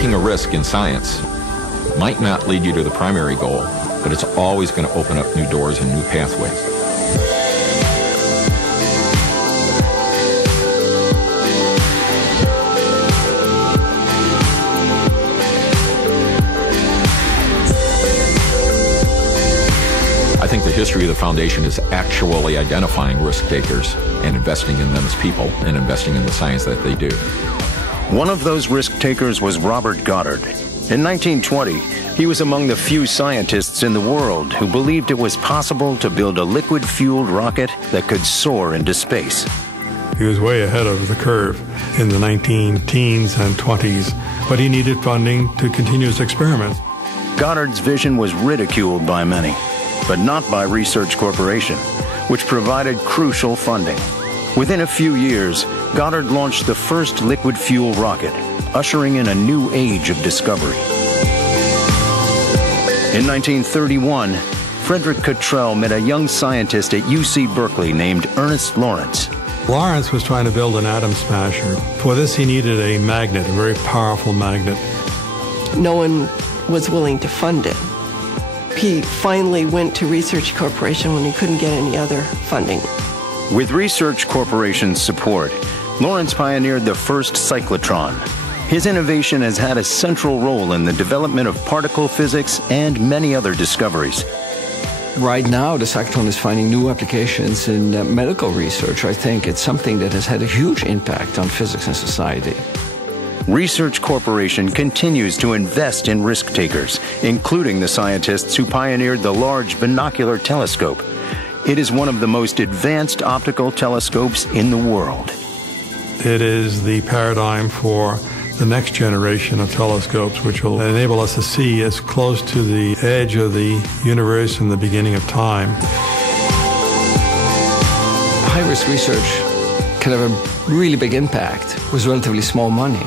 Taking a risk in science might not lead you to the primary goal, but it's always going to open up new doors and new pathways. I think the history of the foundation is actually identifying risk takers and investing in them as people and investing in the science that they do. One of those risk takers was Robert Goddard. In 1920, he was among the few scientists in the world who believed it was possible to build a liquid-fueled rocket that could soar into space. He was way ahead of the curve in the 19-teens and 20s, but he needed funding to continue his experiments. Goddard's vision was ridiculed by many, but not by Research Corporation, which provided crucial funding. Within a few years, Goddard launched the first liquid fuel rocket, ushering in a new age of discovery. In 1931, Frederick Cottrell met a young scientist at UC Berkeley named Ernest Lawrence. Lawrence was trying to build an atom smasher. For this, he needed a magnet, a very powerful magnet. No one was willing to fund it. He finally went to Research Corporation when he couldn't get any other funding. With Research Corporation's support, Lawrence pioneered the first cyclotron. His innovation has had a central role in the development of particle physics and many other discoveries. Right now, the cyclotron is finding new applications in medical research. I think it's something that has had a huge impact on physics and society. Research Corporation continues to invest in risk takers, including the scientists who pioneered the Large Binocular Telescope. It is one of the most advanced optical telescopes in the world. It is the paradigm for the next generation of telescopes, which will enable us to see as close to the edge of the universe and the beginning of time. High-risk research can have a really big impact with relatively small money.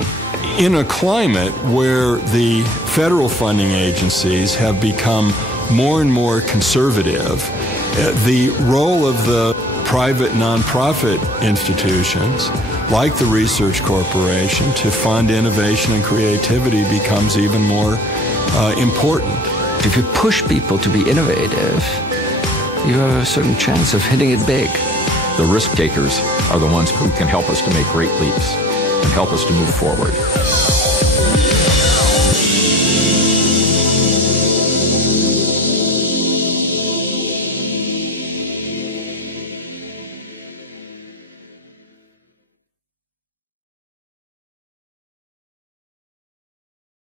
In a climate where the federal funding agencies have become more and more conservative, the role of the private nonprofit institutions, like the Research Corporation, to fund innovation and creativity becomes even more important. If you push people to be innovative, you have a certain chance of hitting it big. The risk takers are the ones who can help us to make great leaps and help us to move forward.